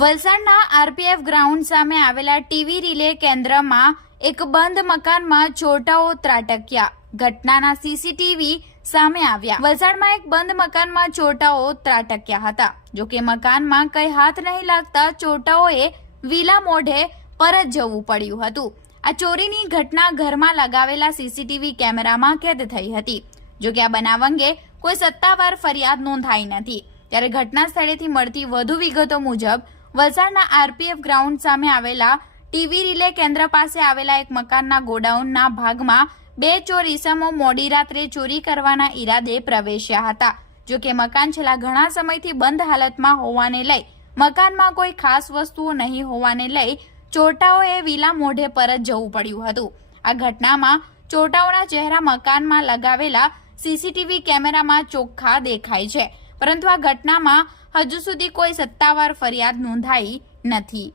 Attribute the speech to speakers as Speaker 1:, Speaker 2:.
Speaker 1: વલસાડના RPF ground સામે આવેલા ટીવી રિલે કેન્દ્રમાં એક બંધ મકાનમાં ચોટાઓ ત્રાટક્યા. ઘટનાના સીસીટીવી સામે આવ્યા. વલસાડમાં એક બંધ મકાનમાં ચોટાઓ ત્રાટક્યા હતા. જો કે મકાનમાં કઈ હાથ નહીં લાગતા ચોટાઓએ વિલા મોઢે પરત જવું પડ્યું હતું. આ ચોરીની ઘટના ઘરમાં લગાવેલા સીસીટીવી કેમેરામાં કેદ થઈ હતી. જો કે આ બનાવ અંગે કોઈ સત્તાવાર ફરિયાદ નોંધાઈ નથી. ત્યારે ઘટના સ્થળેથી મળતી વધુ વિગતો મુજબ વલસાડના આરપીએફ ગ્રાઉન્ડ સામે આવેલા ટીવી રિલે કેન્દ્ર પાસે આવેલા એક મકાનના ગોડાઉનના ભાગમાં બે ચોર ઈસમો મોડી રાત્રે ચોરી કરવાના ઈરાદે પ્રવેશ્યા હતા. જો કે મકાન છેલ્લા ઘણા સમયથી બંધ હાલતમાં હોવાને લઈ, મકાનમાં કોઈ ખાસ વસ્તુઓ નહીં હોવાને લઈ ચોરટાઓએ વિલા મોઢે પરત જવું પડ્યું હતું. આ ઘટનામાં ચોરટાઓના ચહેરા મકાનમાં લગાવેલા સીસીટીવી કેમેરામાં ચોખ્ખા દેખાય છે. પરંતુ આ ઘટનામાં હજુ સુધી કોઈ સત્તાવાર ફરિયાદ નોંધાઈ નથી.